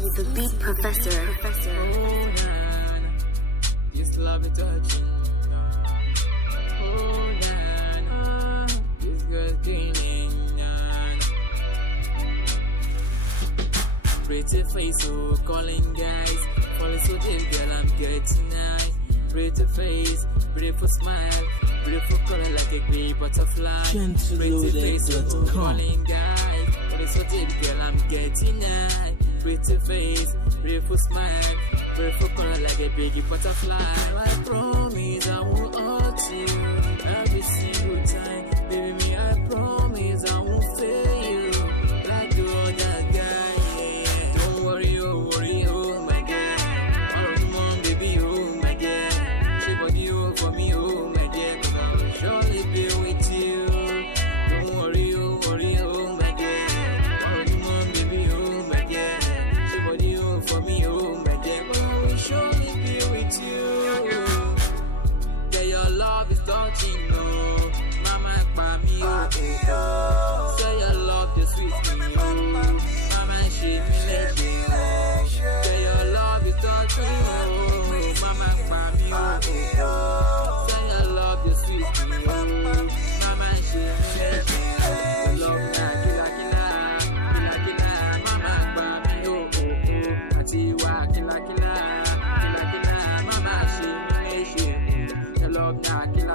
the beat professor. This love is touching. Hold on, this girl's cleaning. Pretty face, so calling guys. Falling so deep, girl, I'm getting high. Pretty face, beautiful smile, beautiful color like a grey butterfly. Pretty face, so calling guys. Falling so deep, girl, I'm getting high. Pretty face, beautiful smile, beautiful color like a big butterfly. I promise I won't hurt you every single time. Baby, me, I promise I won't fail you like the other guy. Yeah. Don't worry, oh my God. All of the mom, baby, oh my God. Shape body, oh for me, oh my God. 'Cause I will surely be with you. Don't worry, oh my God. All of the mom, baby, oh my God. Shape body, oh for me, oh my God. 'Cause I will surely be with you. Yeah, your love is touching, no. Mama, pa me, oh. Say your love is sweet, me, oh. Mama, she me let you. Say your love is touching, oh. Mama, pa me, oh. Say your love is sweet, me, oh. Mama, she me let you. Your love, na kila kila, mama, pa me, oh. Atiwa, kila kila, mama, she me let you. Your love, na kila